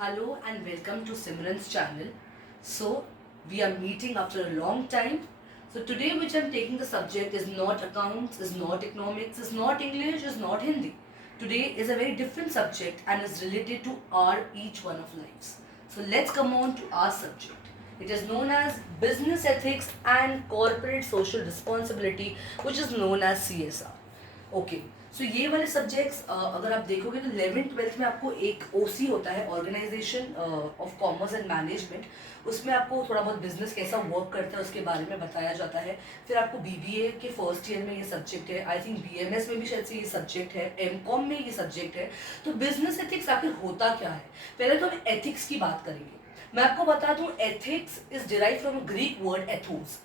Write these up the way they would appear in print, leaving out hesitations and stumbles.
Hello and welcome to Simran's channel. So, we are meeting after a long time. So, today, which I'm taking the subject is not accounts, is not economics, is not English, is not Hindi. Today is a very different subject and is related to our each one of lives. So, let's come on to our subject. It is known as Business Ethics and Corporate Social Responsibility, which is known as CSR. Okay so ये वाले subjects अगर आप देखोगे तो 11th-12th में आपको एक OC होता है, organisation of commerce and management. उसमें आपको थोड़ा बहुत बिजनेस कैसा वर्क करता है उसके बारे में बताया जाता है. फिर आपको बीबीए के फर्स्ट ईयर में ये सब्जेक्ट है. आई थिंक बीएमएस में भी शायद से ये सब्जेक्ट है, एमकॉम में ये सब्जेक्ट है. तो बिजनेस एथिक्स आखिर होता क्या है? पहले तो हम एथिक्स की बात करेंगे. मैं आपको बता दूं, ethics is derive from Greek word Athos,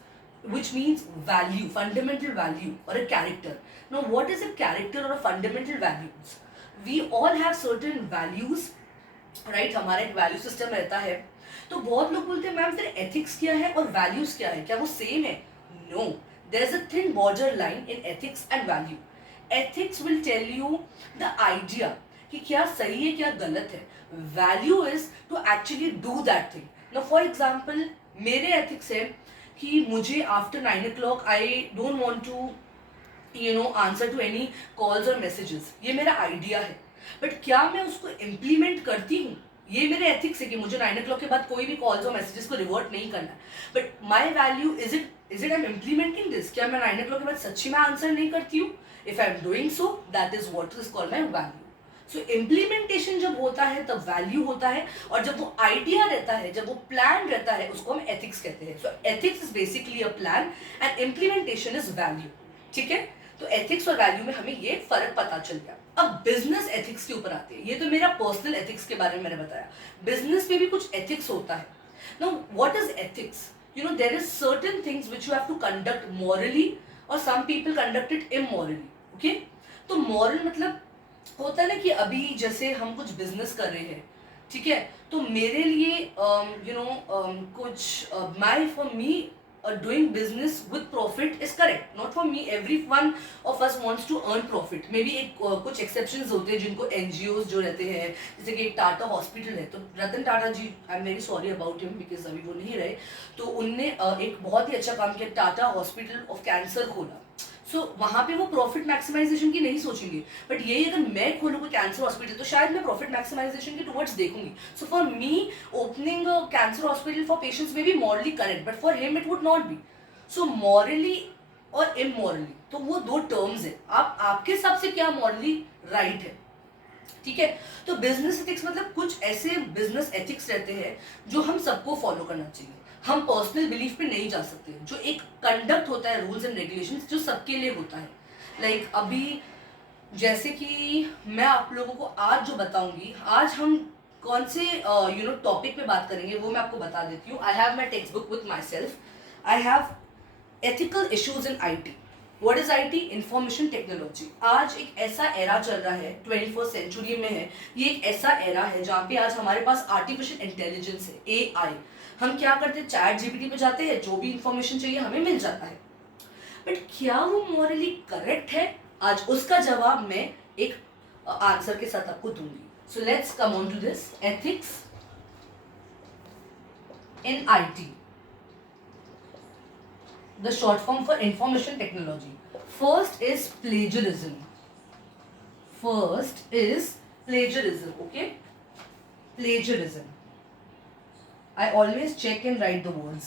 which means value, fundamental value or a character. Now, what is a character or a fundamental values? We all have certain values, right? हमारा एक value system रहता है. तो बहुत लोग बोलते हैं ma'am फिर एथिक्स क्या है और वैल्यूज क्या है, क्या वो सेम है? No, there is a thin border line in ethics and value. Ethics will tell you the idea कि क्या सही है क्या गलत है. Value is to actually do that thing. Now for example, मेरे एथिक्स है कि मुझे after 9 o'clock I don't want to answer to any calls और मैसेजेस. ये मेरा आइडिया है. बट क्या मैं उसको इम्प्लीमेंट करती हूँ? ये मेरे एथिक्स है कि मुझे 9 o'clock के बाद कोई भी कॉल्स और मैसेजेस को रिवर्ट नहीं करना है. But my value is it I am implementing this. क्या मैं 9 o'clock के बाद सच्ची में आंसर नहीं करती हूँ? If I am doing so, that is what is called my value. So implementation जब होता है तब वैल्यू होता है, और जब वो आइडिया रहता है, जब वो प्लान रहता है, उसको हम एथिक्स कहते हैं. सो ethics is basically a plan and implementation is value. ठीक है, तो एथिक्स और वैल्यू में हमें ये फर्क पता चल गया. अब बिजनेस एथिक्स के ऊपर आते हैं. ये तो मेरा पर्सनल एथिक्स के बारे में मैंने बताया. बिजनेस में भी कुछ एथिक्स होता है. Now what is ethics? There is certain things which you have to conduct morally, और some people conduct it immorally. Okay, तो मॉरल मतलब होता है ना कि अभी जैसे हम कुछ बिजनेस कर रहे हैं, ठीक है, तो मेरे लिए कुछ माई for me doing business with profit is correct. Not for me. Every one of us wants to earn profit. Maybe एक कुछ exceptions होते हैं जिनको NGOs जो रहते हैं, जैसे कि एक टाटा हॉस्पिटल है, तो Ratan Tata ji, I am very sorry about him because अभी वो नहीं रहे, तो उनने एक बहुत ही अच्छा काम किया, टाटा हॉस्पिटल ऑफ कैंसर खोला. सो वहाँ पे वो प्रॉफिट मैक्सिमाइजेशन की नहीं सोचेंगे. बट यही अगर मैं खोलूँ कोई कैंसर हॉस्पिटल, तो शायद मैं प्रॉफिट मैक्सिमाइजेशन के टुवर्ड्स देखूंगी. So for me opening cancer hospital for patients may be morally correct, but for him it would not be. So morally और इमोरली, तो वो दो टर्म्स है. आपके हिसाब से क्या मॉरली राइट है? ठीक है, तो बिजनेस एथिक्स मतलब कुछ ऐसे बिजनेस एथिक्स रहते हैं जो हम सबको फॉलो करना चाहिए. हम पर्सनल बिलीफ पे नहीं जा सकते. जो एक कंडक्ट होता है, रूल्स एंड रेगुलेशंस, जो सबके लिए होता है. लाइक अभी जैसे कि मैं आप लोगों को आज जो बताऊंगी, आज हम कौन से टॉपिक पे बात करेंगे वो मैं आपको बता देती हूँ. I have my text book with my self. I have ethical issues in IT. What is IT? Information technology. आज एक ऐसा एरा चल रहा है, 21st सेंचुरी में है. ये एक ऐसा एरा है जहाँ पे आज हमारे पास आर्टिफिशियल इंटेलिजेंस है, AI. हम क्या करते हैं, चैट जीपीटी पे जाते हैं, जो भी इंफॉर्मेशन चाहिए हमें मिल जाता है. बट क्या वो मॉरली करेक्ट है? आज उसका जवाब मैं एक आंसर के साथ आपको दूंगी. So let's come on to this. Ethics in IT, the short form for information technology. First is plagiarism. Okay? Plagiarism. I always check and write the words.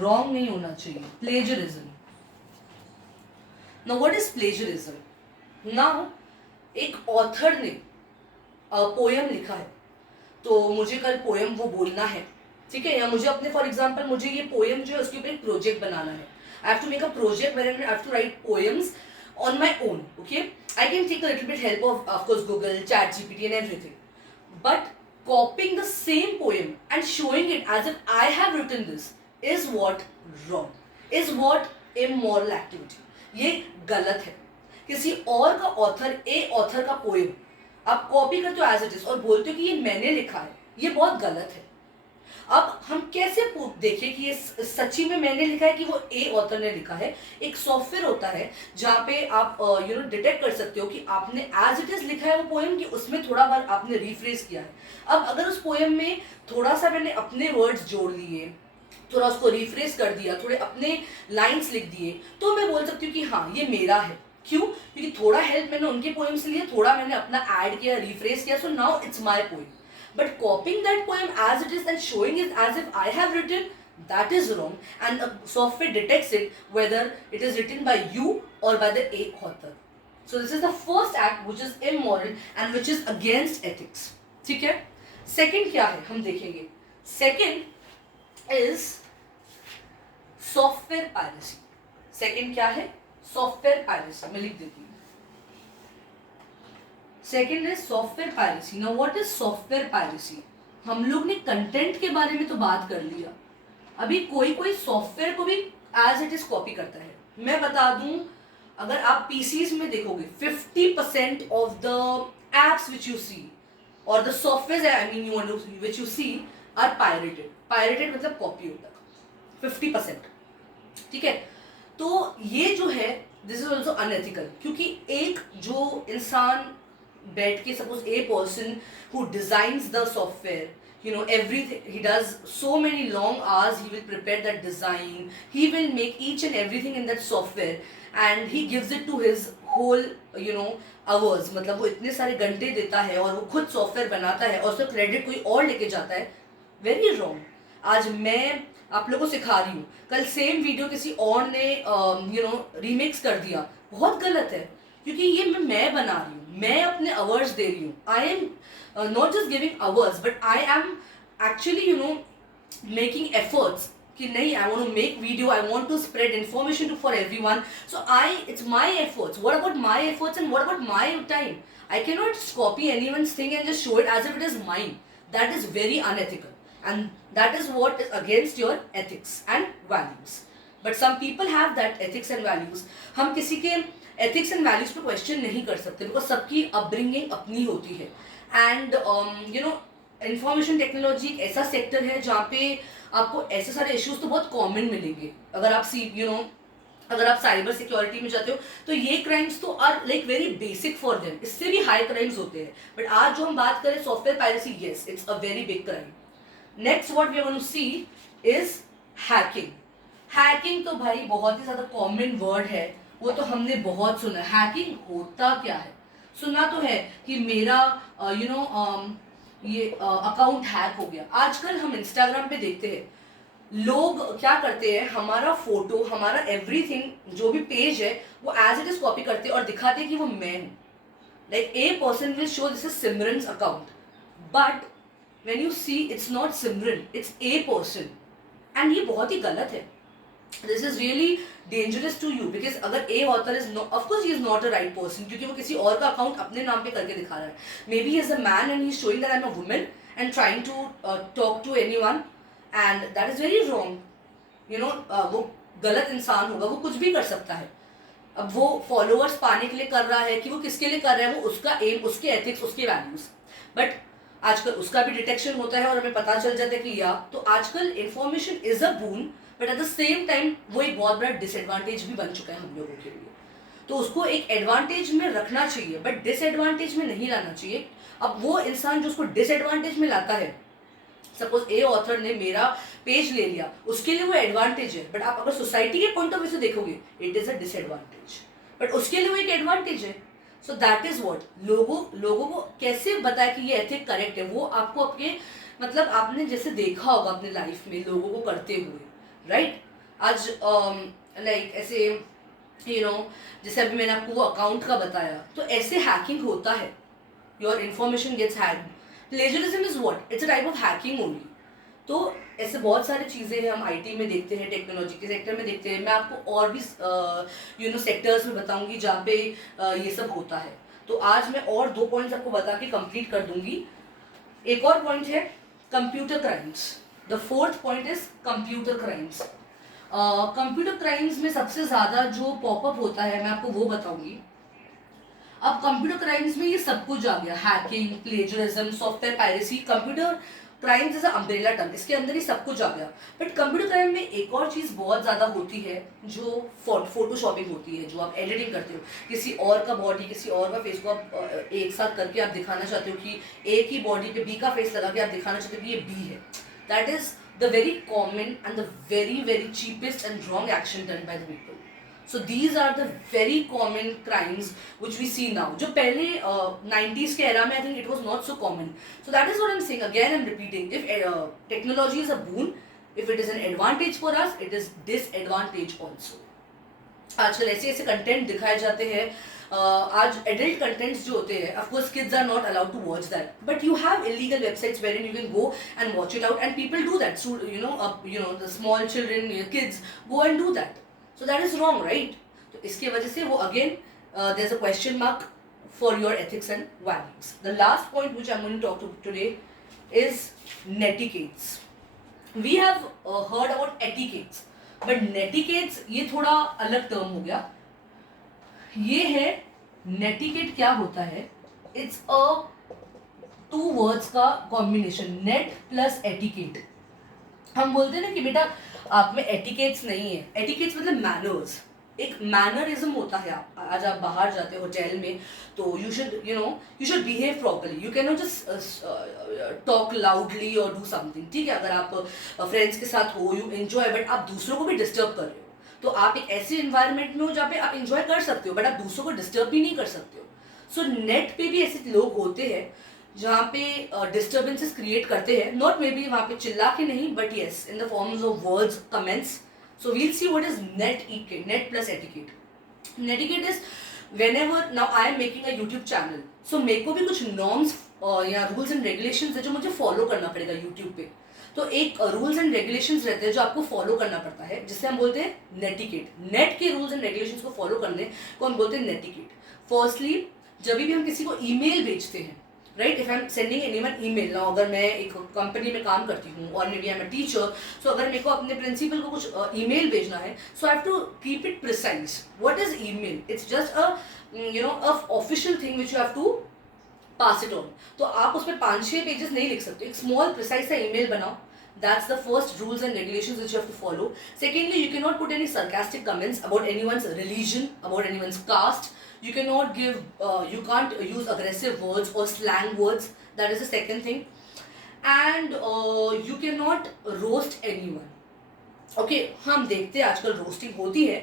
Wrong नहीं होना चाहिए. Plagiarism. Now what is plagiarism? Now एक author ने poem लिखा है, तो मुझे कल पोएम वो बोलना है, ठीक है, या मुझे अपने फॉर एग्जाम्पल मुझे ये पोएम जो है उसके ऊपर एक प्रोजेक्ट बनाना है. I have to make a project where I have to write poems on my own. Okay, I can take a little bit help of course Google, Chat GPT and everything. But copying the same poem and showing it as if I have written this is what wrong, is what immoral activity. ये गलत है. किसी और का author का poem आप copy करते हो एज इट इज और बोलते हो कि ये मैंने लिखा है, ये बहुत गलत है. अब हम कैसे देखें कि ये सच्ची में मैंने लिखा है कि वो ए ऑथर ने लिखा है। एक सॉफ्टवेयर होता है जहाँ पे आप डिटेक्ट कर सकते हो कि आपने एज इट इज लिखा है वो पोएम कि उसमें थोड़ा बार आपने रिफ्रेज किया है। अब अगर उस पोएम में थोड़ा सा मैंने अपने वर्ड्स जोड़ लिए, थोड़ा उसको रिफ्रेश कर दिया, थोड़े अपने लाइंस लिख दिए, तो मैं बोल सकती हूँ कि हाँ ये मेरा है। क्यों? क्योंकि थोड़ा हेल्प मैंने उनके पोएम से लिया, थोड़ा मैंने अपना ऐड किया, रिफ्रेश किया, so now it's my poem. But copying that poem as it is and showing it as if I have written, that is wrong, and a software detects it whether it is written by you or by the A author. So this is the first act which is immoral and which is against ethics. ठीक है? Second क्या है हम देखेंगे. Second is software piracy. Second क्या है? Software piracy. मैं लिख देती हूँ. सेकेंड है software piracy. Now what is software piracy? हम लोग ने कंटेंट के बारे में तो बात कर लिया, अभी कोई कोई सॉफ्टवेयर को भी एज इट इज कॉपी करता है. मैं बता दूं, अगर आप पीसीज में देखोगे 50% of the apps which you see और the software I mean you which you see are pirated. Pirated मतलब कॉपी होता है 50%. ठीक है, तो ये जो है दिस इज ऑल्सो अनएथिकल, क्योंकि एक जो इंसान बैठ के, suppose a person who designs the software, you know everything, he does so many long hours, he will prepare that design, he will make each and everything in that software and he gives it to his whole hours. मतलब वो इतने सारे घंटे देता है और वो खुद सॉफ्टवेयर बनाता है और उसका क्रेडिट कोई और लेके जाता है. Very wrong. आज मैं आप लोगों को सिखा रही हूँ, कल सेम वीडियो किसी और ने रीमेक्स कर दिया, बहुत गलत है. क्योंकि ये मैं बना रही हूँ, मैं अपने आवर्स दे रही हूँ. I am not just giving hours, but I am actually making efforts कि नहीं, I want to make video, I want to spread information for everyone, so it's my efforts. What about my efforts and what about my time? I cannot just copy anyone's thing and just show it as if it is mine. That is very unethical and that is what is against your ethics and values. But some people have that ethics and values. हम किसी के ethics and values पे question नहीं कर सकते because सबकी upbringing अपनी होती है. एंड इंफॉर्मेशन टेक्नोलॉजी एक ऐसा सेक्टर है जहाँ पे आपको ऐसे सारे इश्यूज तो बहुत कॉमन मिलेंगे. अगर आप अगर आप साइबर सिक्योरिटी में जाते हो तो ये क्राइम्स तो are like very basic for them, इससे भी हाई क्राइम्स होते हैं. बट आज जो हम बात करें software piracy, yes it's a very big crime. Next what we are going to see is hacking. Hacking तो भाई बहुत ही ज्यादा कॉमन वर्ड है, वो तो हमने बहुत सुना है. हैकिंग होता क्या है? सुना तो है कि मेरा ये अकाउंट हैक हो गया. आजकल हम इंस्टाग्राम पे देखते हैं लोग क्या करते हैं, हमारा फोटो, हमारा एवरीथिंग जो भी पेज है वो एज इट इज कॉपी करते हैं और दिखाते हैं कि वो मैं हूँ. Like a person will show this is Simran's account, but when you see it's not Simran, it's a person. And ये बहुत ही गलत है. This is really dangerous to you because अगर A author is not, of course he is not a right person क्योंकि वो किसी और का अकाउंट अपने नाम पे करके दिखा रहा है. Maybe he is a man and he is showing that I am a woman and trying to talk to anyone and that is very wrong. वो गलत इंसान होगा, वो कुछ भी कर सकता है. अब वो फॉलोअर्स पाने के लिए कर रहा है कि वो किसके लिए कर रहा है, वो उसका एम, उसके एथिक्स, उसके वैल्यूज. बट आजकल उसका भी डिटेक्शन होता है और हमें पता चल जाता है कि या तो आजकल information is a boon, but at the same time वो एक बहुत बड़ा डिसएडवांटेज भी बन चुका है हम लोगों के लिए. तो उसको एक एडवांटेज में रखना चाहिए बट डिसएडवांटेज में नहीं लाना चाहिए. अब वो इंसान जो उसको डिसएडवांटेज में लाता है, सपोज ए ऑथर ने मेरा पेज ले लिया, उसके लिए वो एडवांटेज है, बट आप अगर सोसाइटी के पॉइंट ऑफ व्यू से देखोगे it is a disadvantage, but उसके लिए वो एक एडवांटेज है. सो दैट इज व्हाट लोगों को कैसे बताया कि ये एथिक करेक्ट है, वो आपको आपके मतलब आपने जैसे देखा होगा अपने लाइफ में लोगों को करते हुए, राइट. आज लाइक ऐसे जैसे अभी मैंने आपको वो अकाउंट का बताया, तो ऐसे हैकिंग होता है, your information gets hacked. Plagiarism is what, it's a type of hacking only. तो ऐसे बहुत सारी चीज़ें हैं, हम आईटी में देखते हैं, टेक्नोलॉजी के सेक्टर में देखते हैं. मैं आपको और भी सेक्टर्स में बताऊंगी जहाँ पे ये सब होता है. तो आज मैं और 2 पॉइंट्स आपको बता के कंप्लीट कर दूंगी. एक और पॉइंट है computer crimes. The 4th point is computer crimes. Computer crimes में सबसे ज़्यादा जो पॉपअप होता है मैं आपको वो बताऊंगी. अब कंप्यूटर क्राइम्स में ये सब कुछ आ गया, hacking, plagiarism, software piracy. Computer crimes is umbrella term, इसके अंदर ही सब कुछ आ गया। बट कंप्यूटर क्राइम में एक और चीज़ बहुत ज़्यादा होती है जो फोटोशॉपिंग होती है, जो आप एडिटिंग करते हो, किसी और का बॉडी किसी और का फेस को आप एक साथ करके आप दिखाना चाहते हो कि ए की बॉडी पे बी का फेस लगा के आप दिखाना चाहते हो कि ये बी है। That is the very common and the very cheapest and wrong action done by the people. So these are the very common crimes which we see now. जो पहले 90s के era में I think it was not so common. So that is what I'm saying. Again I'm repeating. If technology is a boon, if it is an advantage for us, it is disadvantage also. आजकल ऐसे ऐसे content दिखाए जाते हैं। आज adult contents जो होते हैं, of course kids are not allowed to watch that, but you have illegal websites where you can go and watch it out and people do that. So you know the small children kids go and do that. So that is wrong, right? तो इसके वजह से वो again there is a question mark for your ethics and values. The last point which I'm going to talk to today is netiquettes. We have heard about etiquettes, but netiquettes ये थोड़ा अलग term हो गया। ये है netiquette क्या होता है? It's a two words का combination, net plus etiquette. हम बोलते हैं ना कि बेटा आप में एटिकेट्स नहीं है। एटिकेट्स मतलब मैनर्स, एक मैनरिज्म होता है। आप आज आप बाहर जाते हो होटल में तो you should behave properly, you can not just talk loudly और डू समथिंग। ठीक है, अगर आप फ्रेंड्स के साथ हो यू एंजॉय, बट आप दूसरों को भी डिस्टर्ब कर रहे हो तो आप एक ऐसे इन्वायरमेंट में हो जहाँ पे आप एंजॉय कर सकते हो बट आप दूसरों को डिस्टर्ब भी नहीं कर सकते हो। सो नेट पे भी ऐसे लोग होते हैं जहाँ पे डिस्टर्बेंसेस क्रिएट करते हैं, नॉट मे बी वहाँ पे चिल्ला के नहीं, but yes in the forms of words, comments. So we'll see what is net plus etiquette. Netiquette is whenever now I am making a YouTube channel, so मेरे को भी कुछ नॉर्म्स या रूल्स एंड रेगुलेशंस है जो मुझे follow करना पड़ेगा यूट्यूब पे। तो एक रूल्स एंड रेगुलेशंस रहते हैं जो आपको फॉलो करना पड़ता है, जिसे हम बोलते हैं नेटिकेट। नेट के रूल्स एंड रेगुलेशंस को फॉलो करने को हम बोलते हैं नेटिकेट। फर्स्टली जब भी हम किसी को ईमेल भेजते हैं, right, if I am sending anyone email, ना अगर मैं एक कंपनी में काम करती हूँ और maybe I am a teacher, so अगर मेरे को अपने प्रिंसिपल को कुछ ईमेल भेजना है, so I have to keep it precise. What is email? It's just a official thing which you have to pass it on. तो आप उसमें 5-6 पेजेस नहीं लिख सकते, एक स्मॉल प्रिसाइज सा ईमेल बनाओ। That's the first rules and regulations which you have to follow. Secondly, you cannot put any sarcastic comments about anyone's religion, about anyone's caste. You cannot give, you can't use aggressive words or slang words. That is the second thing. And you cannot roast anyone. Okay, हम देखते हैं आजकल roasting होती है,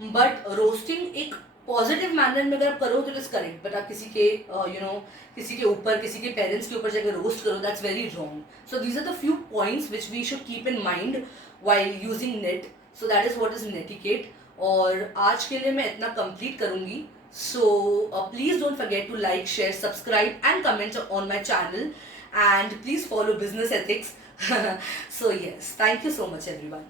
but roasting एक positive manner में अगर आप करो तो इट इज करेक्ट, बट आप किसी के किसी के ऊपर, किसी के पेरेंट्स के ऊपर जाकर रोस्ट करो, that's very wrong. So these are the few points which we should keep in mind while using net. So that is what is netiquette. और आज के लिए मैं इतना कंप्लीट करूंगी। So please don't forget to like, share, subscribe and comment on my channel, and please follow business ethics. So yes, thank you so much everyone.